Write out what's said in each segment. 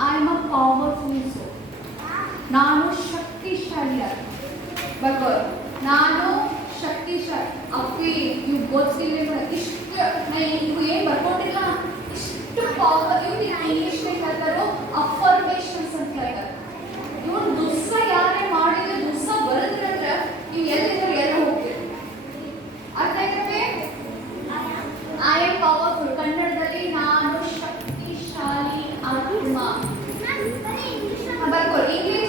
I am a powerful soul. ನಾನು ಶಕ್ತಿಶಾಲಿಯಾಗಿ but ನಾನು ಶಕ್ತಿಶಾಲಿ ಅಪ್ಪಿ ನೀವು ಓದಿಸಿಲ್ಲ ಇಷ್ಟು ನಾ ಏನು ಏನು ಬರ್ಕೊಂಡಿಲ್ಲ അപ്പോൾ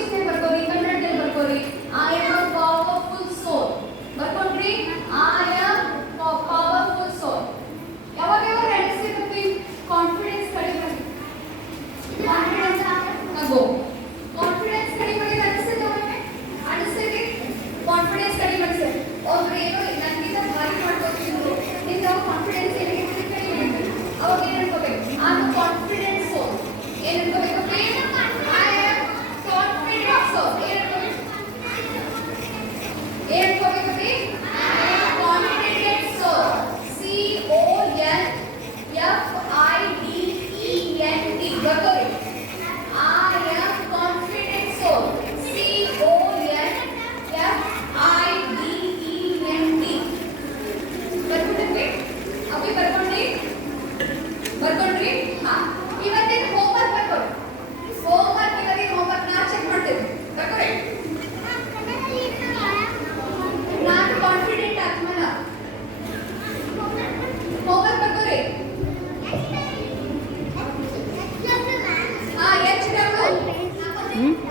mm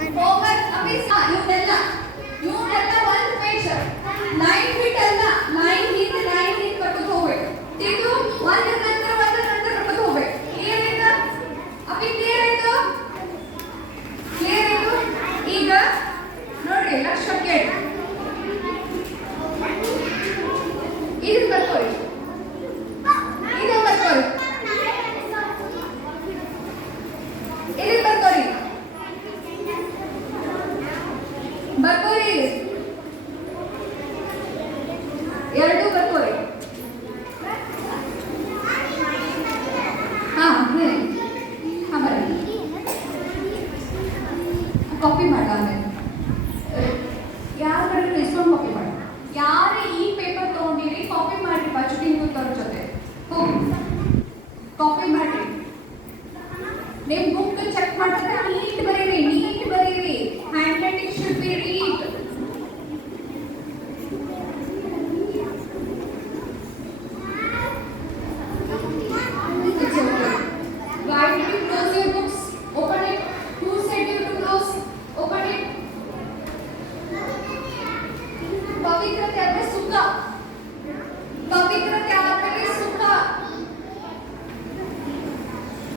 ಬರ್ಕೋರಿ ಎರಡು ಬರ್ಕೋರಿ ಹಾ ಹಾ ಬನ್ನಿ ಕಾಪಿ ಮಾಡ ಯಾರು ಬರೀ ಇಸ್ಕೊಂಡು ಕಾಪಿ ಮಾಡ ಯಾರು ಈ ಪೇಪರ್ ತಗೊಂಡಿರಿ ಕಾಪಿ ಮಾಡಿರಿ ಬಜೆಟಿಂಗ್ ತರ ಜೊತೆ ಹೋಗಿ ಕಾಪಿ ಮಾಡಿರಿ ನಿಮ್ಮ ಬುಕ್ ಚೆಕ್ ಮಾಡಿದ್ರೆ ಅಲ್ಲಿ ಇಟ್ಟು ಬರೀರಿ